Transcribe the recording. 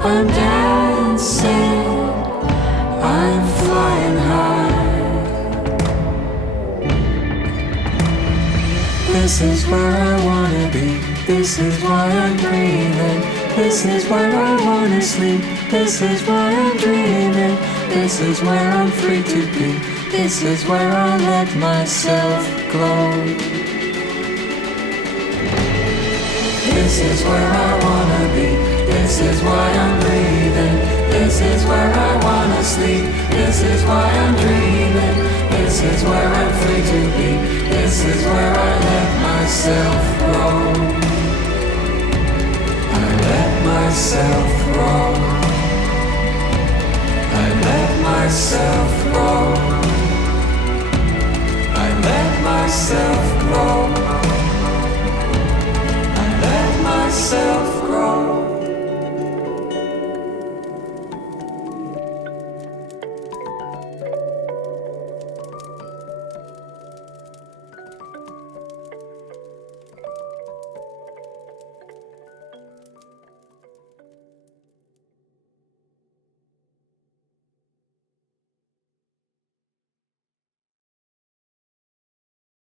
I'm dancing, I'm flying high. This is where I wanna be, this is why I'm breathing. This is where I wanna sleep, this is why I'm dreaming. This is where I'm free to be, this is where I let myself glow. This is where I wanna be, this is why I'm breathing. This is where I wanna sleep, this is why I'm dreaming. This is where I'm free to be, this is where I let myself grow. I let myself